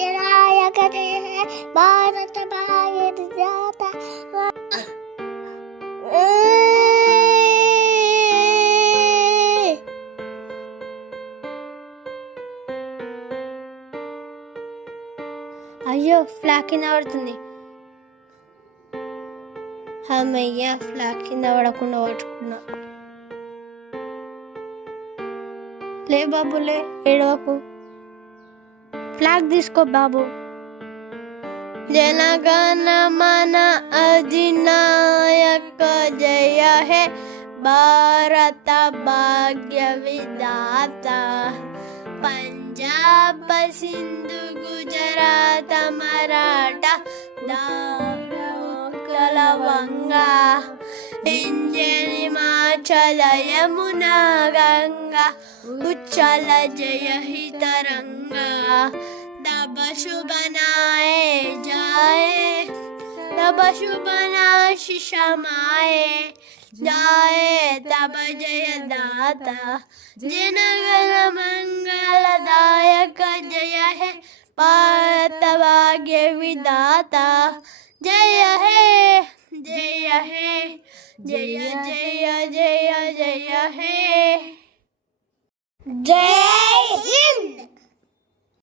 जननायक जय हे भारत भाग्य विधाता। అయ్యో ఫ్లాగ్ కింద పడుతుంది. అమ్మయ్య ఫ్లాగ్ కింద పడకుండా పట్టుకున్నా. లే బాబు లే, ఏడవకు. ఫ్లాగ్ తీసుకో బాబు. జనగణ మన అధినాయక జయ హే భారత భాగ్య విధాత. పంజాబ్ సింధు గుజరాత మరాఠా దారుకల వంగా ఇంజన్ హిమాచల యమునా గంగా ఉచ్చల జయ హి तरंगा। तब शुभ नाए जाए तब शुभ नाशिष माए जाए तब जय दाता। जनगण मंगलदायक जय है भारत भाग्य विधाता। जय है जय है जय जय जय जय है जय।